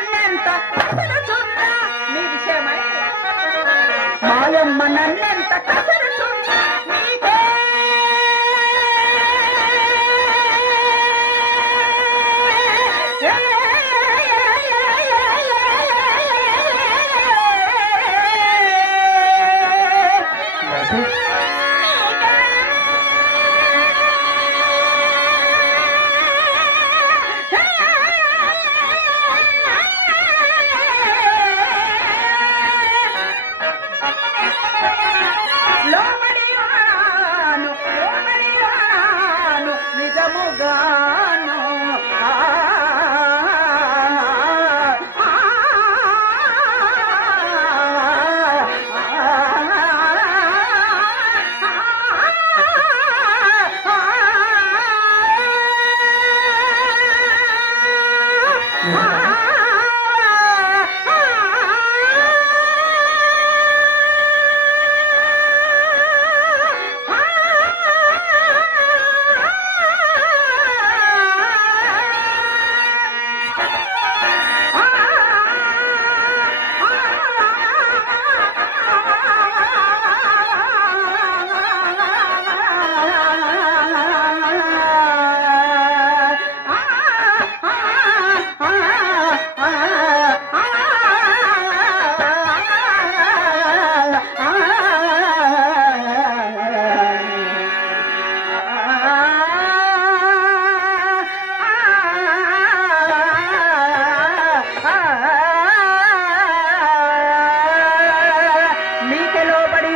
నన్నెంత మీ మాయమ్మ నన్ను ¡Loma!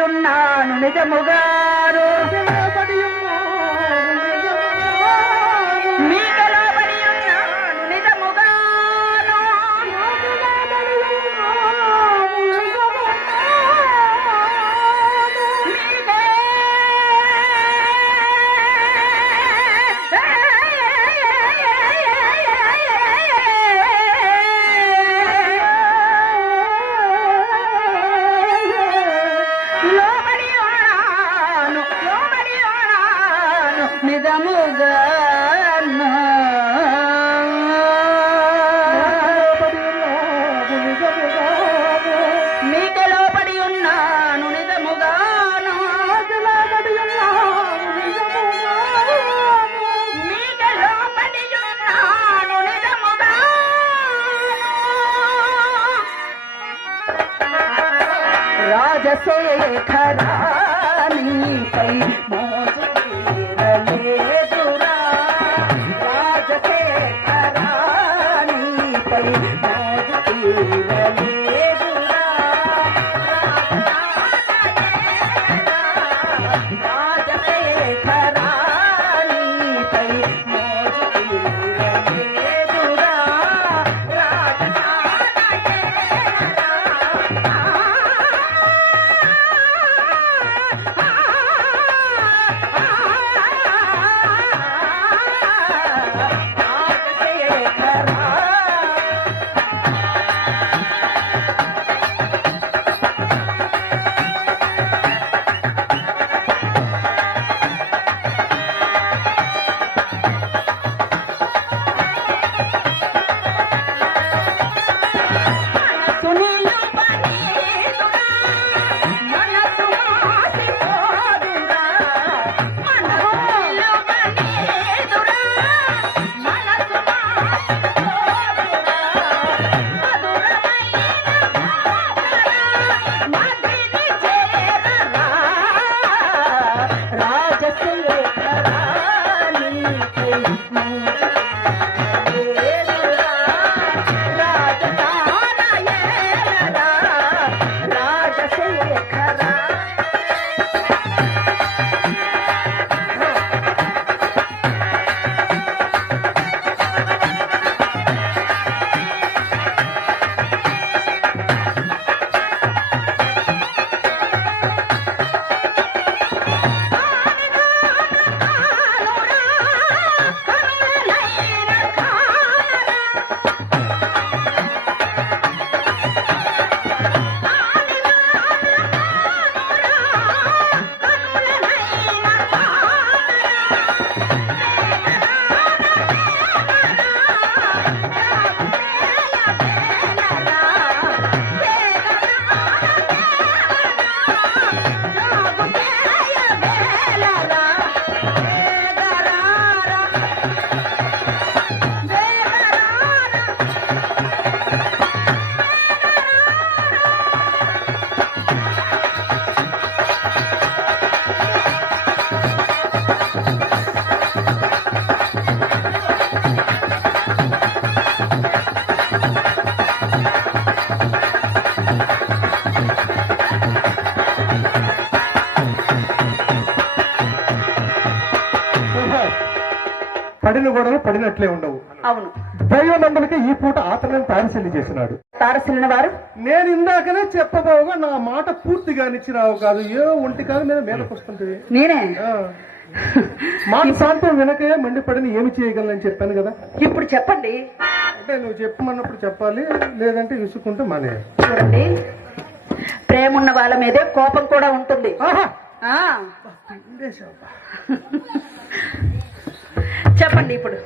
ఉన్నాను నిజముగా. 我也开了。పడినట్లే ఉండవు. అవును. దైవనందులకి ఈ పూట ఆతనం తారశల్లి చేసినాడు తారసిలిన వారు? నేను ఇందాకనే చెప్పబోగా నా మాట పూర్తిగా నిచ్చిరావు కాదు ఏ ఒంటి కాదు మీద మీదకి వస్తుంటే నేనే. మాట శాంతం వినకే మండిపడిని ఏమి చేయగలనని చెప్పాను కదా. ఇప్పుడు చెప్పండి. అంటే నువ్వు చెప్పమన్నప్పుడు చెప్పాలి లేదంటే విసుక్కుంటే మనే. చూడండి. ప్రేమ ఉన్న వాళ్ళ మీదే కోపం కూడా ఉంటుంది. ఆహా! ఆ. చెప్పండి ఇప్పుడు.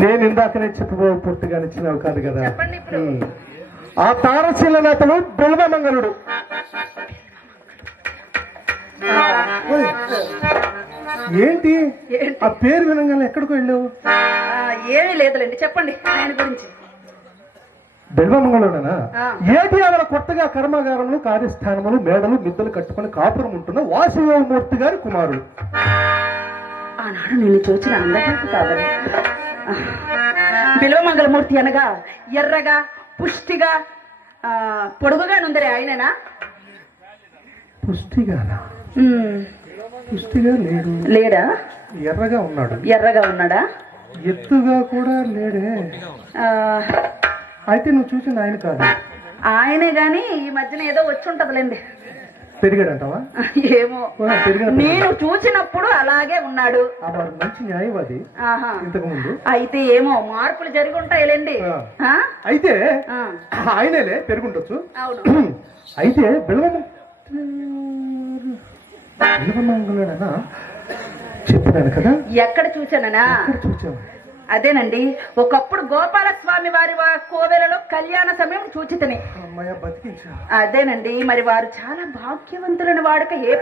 నేను ఇందాకనే చెప్పబో పూర్తిగా ఇచ్చినావు కాదు కదా. ఆ తారశీలనతను బిల్వమంగళుడు. ఏంటి ఏంటి? ఆ పేరు వినంగానే ఎక్కడికి వెళ్ళావు ఏమీ లేదులేండి చెప్పండి ఆయన గురించి బిల్వమంగళుడనా ఆ. ఏటి ఆవిడ కొత్తగా కర్మాగారములు కార్యస్థానములు మేడలు మిద్దలు కట్టుకుని కాపురం ఉంటున్న వాసుదేవమూర్తి గారి కుమారుడు. ఆనాడు నిన్ను చూచిన అందగతి కాదని. బిలోమంగళమూర్తి అనగా ఎర్రగా పుష్టిగా పొడుగుగా నుందరే ఆయననా? పుష్టిగానా? ఉమ్, పుష్టిగా లేడు. లేడా? ఎర్రగా ఉన్నాడు. ఎర్రగా ఉన్నాడా? ఎత్తుగా కూడా లేడే. ఆ, అయితే నువ్వు చూసింది ఆయన కాదు. ఆయనే గాని ఈ మధ్యన ఏదో వచ్చి ఉంటదిలేండి పెరిగాడంటావా? ఏమో. నేను చూసినప్పుడు అలాగే ఉన్నాడు. మంచి న్యాయవాది ఆహా. ఇంతకు ముందు అయితే ఏమో మార్పులు జరిగి ఉంటాయిలేండి? అయితే ఆయనేలే పెరుగుండొచ్చు. అయితే బిల్వమ బిల్వమంగళుడనా చెప్పాను కదా? ఎక్కడ చూచాననా? ఇక్కడ చూచావు? అదేనండి ఒకప్పుడు గోపాలస్వామి వారి కోవెలలో కళ్యాణ సమయం చూచితని అదేనండి మరి వారు చాలా భాగ్యవంతులని వాడుక ఏ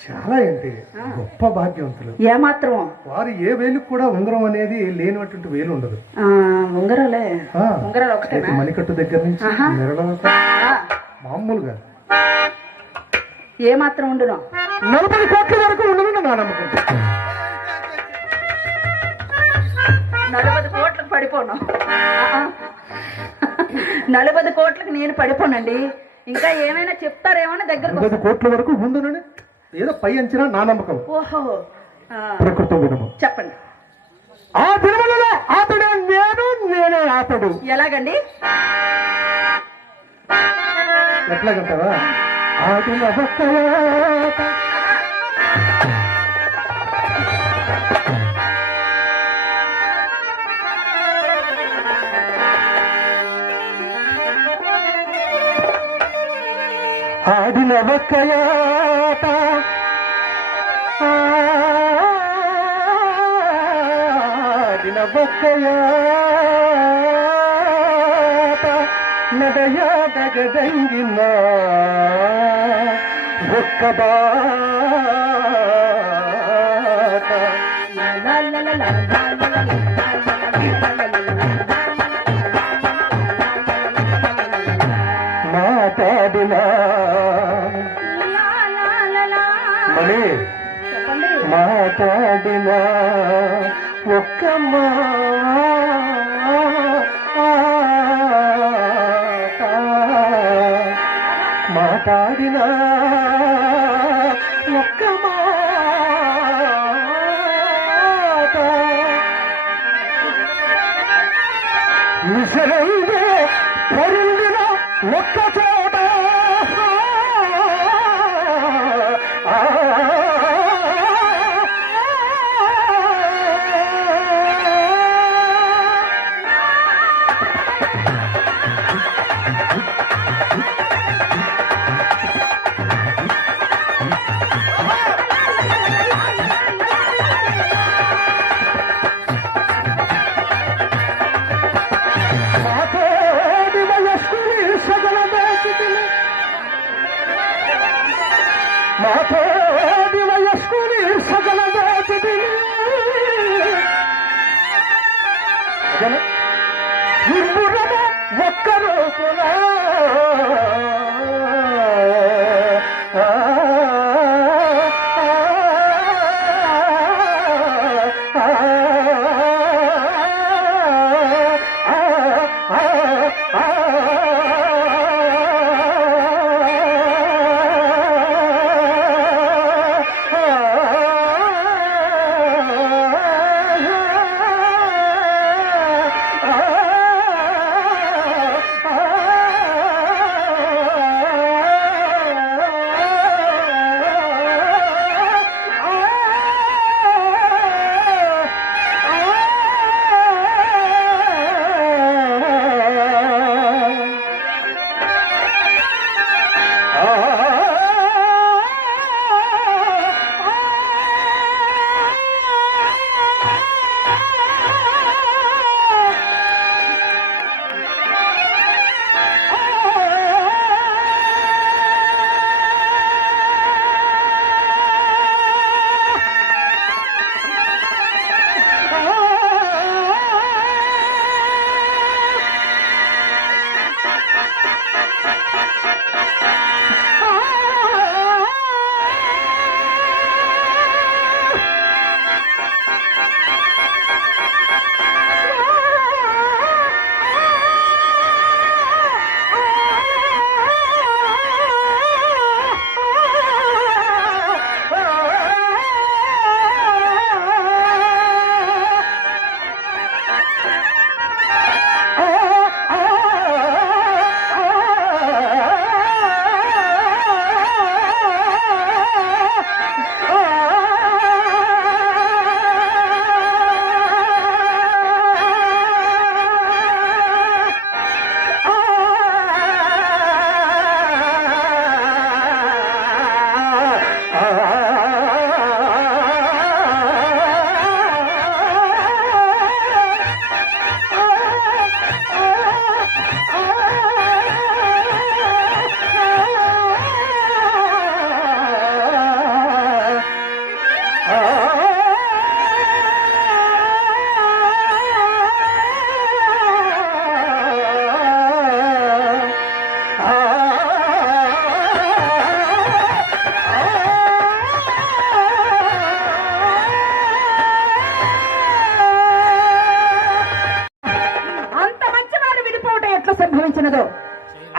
చాలా ఏంటి? గొప్ప భాగ్యవంతులు. ఏమాత్రం వారు ఏ వేలుకు కూడా ఉంగరం అనేది లేనటువంటి వేలు ఉండదు. ఉంగరాలే. ఉంగరాలు అయితే మణికట్టు దగ్గర నుంచి మామూలుగా. ఏమాత్రం ఉండును? నలభై కోట్ల వరకు ఉండదని నా నమ్మకం. నలభై కోట్లకు పడిపోను. నలభై కోట్లకు నేను పడిపోనండి. ఇంకా ఏమైనా చెప్తారేమో దగ్గరకు నలభై కోట్ల వరకు ఉండునని ఏదో పై అంచనా నా నమ్మకం. ఓహో. ప్రకృతం చెప్పండి. ఆ దినములలో అతడే నేను నేనే అతడు. ఎలాగండి? ఎట్లాగంటావా? ఆదిన భక్తయాత ఆడిన ఒక్కయాట ఆడిన ఒక్కయాట నడయాడగడంగిన ఒక్క బాట మాట్లాడిన పాడిన ఒక్క మాట్లాడిన ఒక్క మాట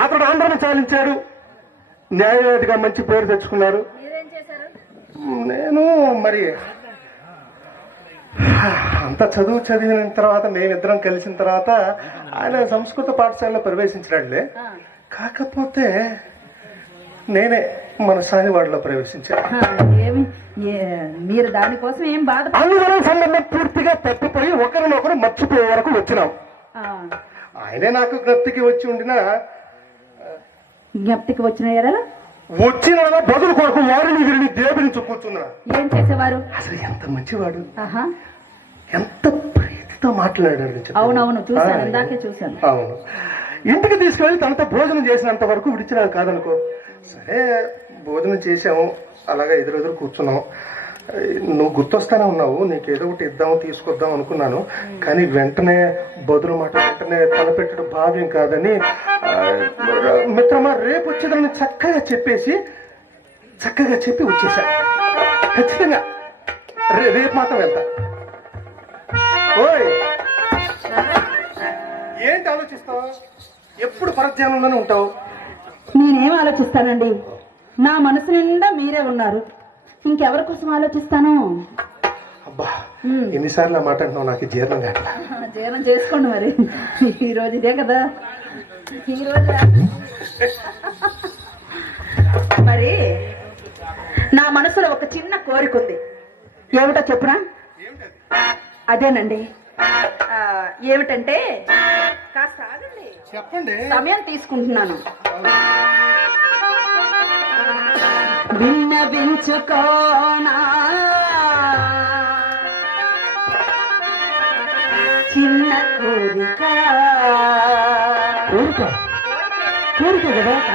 అతడు ఆంధ్రను చాలించాడు. న్యాయవాదిగా మంచి పేరు తెచ్చుకున్నారు. నేను మరి అంత చదువు చదివిన తర్వాత మేమిద్దరం కలిసిన తర్వాత ఆయన సంస్కృత పాఠశాలలో ప్రవేశించాడులే కాకపోతే నేనే మన సానివాడలో ప్రవేశించాను మీరు దానికోసం ఏం బాధ అందువల్ల సంబంధం పూర్తిగా తప్పిపోయి ఒకరినొకరు మర్చిపోయే వరకు వచ్చినాం. ఆయనే నాకు జ్ఞప్తికి వచ్చి ఉండినా జ్ఞప్తికి వచ్చిన ఎడల వచ్చిన బదులు కొరకు వారిని వీరిని దేవుని కూర్చున్నా. ఏం చేసేవారు? అసలు ఎంత మంచివాడు. ఎంత ప్రీతితో మాట్లాడాడు. అవునవును చూశాను ఆ, ఇందాకే చూశాను. అవును. ఇంటికి తీసుకెళ్ళి తనతో భోజనం చేసినంత వరకు విడిచినాడు కాదనుకో. సరే భోజనం చేసాము అలాగా ఎదురెదురు కూర్చున్నాం. నువ్వు గుర్తొస్తానే ఉన్నావు నీకు ఏదో ఒకటి ఇద్దాం తీసుకొద్దాం అనుకున్నాను. కానీ వెంటనే బదులు మాట వెంటనే తలపెట్టడం భావ్యం కాదని మిత్రమా రేపు వచ్చేదాన్ని చక్కగా చెప్పేసి చక్కగా చెప్పి వచ్చేసా. ఖచ్చితంగా. రే- రేపు మాత్రం వెళ్తా. ఓయ్! ఏంటి ఆలోచిస్తావు? ఎప్పుడు పరధ్యానంలోనే ఉంటావు? నేనేం ఆలోచిస్తానండి? నా మనసు నిండా మీరే ఉన్నారు. ఇంకెవరి కోసం ఆలోచిస్తాను? అబ్బా. ఎన్నిసార్లు ఆ మాట అంటున్నావు? నాకు జీర్ణం జీవనం చేసుకోండి మరి. ఈ రోజు ఇదే కదా. ఈ రోజు మరి నా మనసులో ఒక చిన్న కోరిక ఉంది. ఏమిటో చెప్పురా? అదేనండి. ఏమిటంటే కాస్త ఆగండి. చెప్పండి. సమయం తీసుకుంటున్నాను. విన్నవించుకోనా చిన్న కోరిక. కోరిక? కోరిక కదా?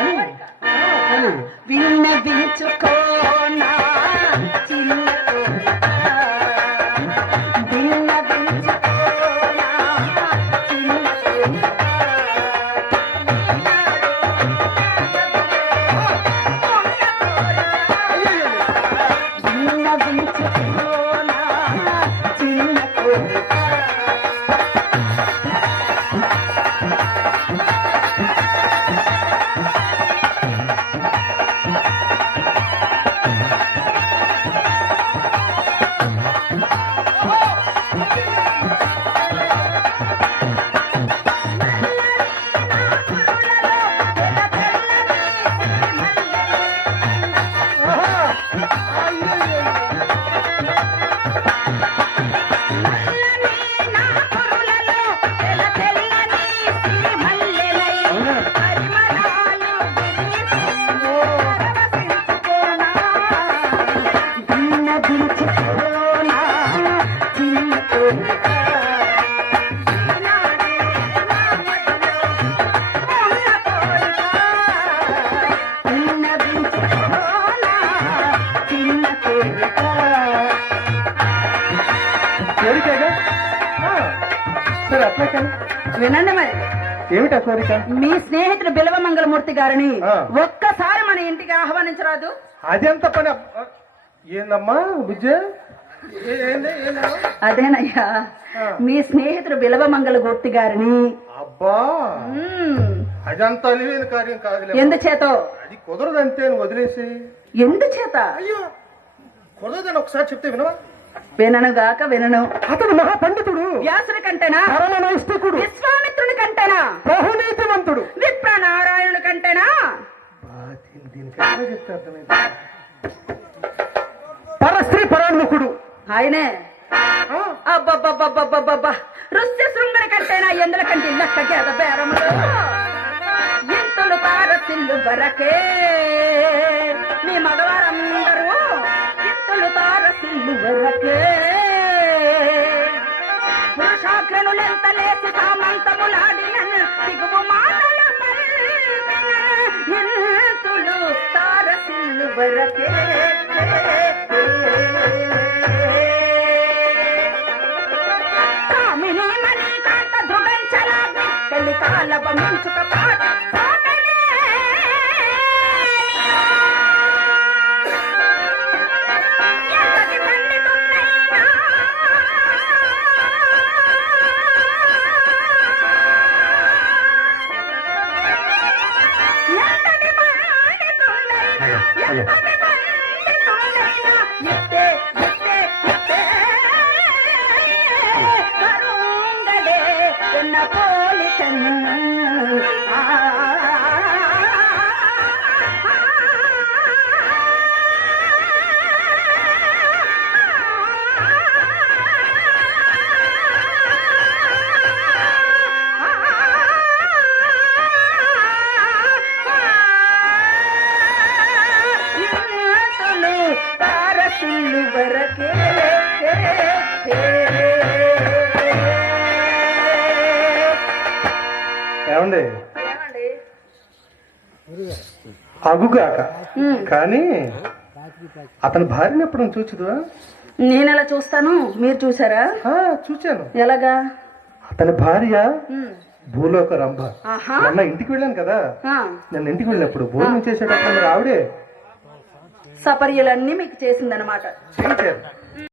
వినండి మరి ఏమిటా కోరిక మీ స్నేహ మంగళమూర్తి గారిని. ఒక్కసారి మన ఇంటికి ఆహ్వానించరాదు అదెంత పని ఏందమ్మా? ఏందమ్మా? అదేనయ్యా. మీ స్నేహితుడు బిలవ మంగళమూర్తి గారిని అబ్బా. అదంత అలివేని కార్యం కాదులే ఎందుచేతో అది కుదరదు అంతే అని వదిలేసి ఎందుచేత అయ్యో కుదరదని ఒకసారి చెప్తే వినవా వినను గాక వినను. అతడు మహాపండితుడు. వ్యాసుని కంటేనా? విశ్వామిత్రుని కంటేనా? బహునీతిమంతుడు. విప్ర నారాయణుని కంటేనా పరస్త్రీ పరాన్ముఖుడు ఆయనే? అబ్బబ్బబ్బబ్బబ్బబ్బబ్బా. రుస్య శృంగడి కంటేనా? ఎందుల కంటే లెక్క గేద బేరములు? ఇంతులు తారసిల్లు వరకే. మీ ఇంతులు తారసిల్లు వరకే పురుషాగ్రనులెంత లేచి సామంతములాడిన దిగువ మాటల ఇంతులు తారసిల్లు వరకే. కామిని మణి కాంత ధ్రువంచలాగ్ని కలికాలవ ముంచుక పాటి అగుగాక కానీ అతని భార్యని ఎప్పుడు చూచుదా? నేను ఎలా చూస్తాను? మీరు చూసారా? చూచాను. ఎలాగా? అతని భార్య. భూలోక రంభ మొన్న ఇంటికి వెళ్ళాను కదా. నేను ఇంటికి వెళ్ళినప్పుడు భోజనం చేసేటప్పుడు ఆవిడే సపర్యలన్నీ మీకు చేసిందనమాట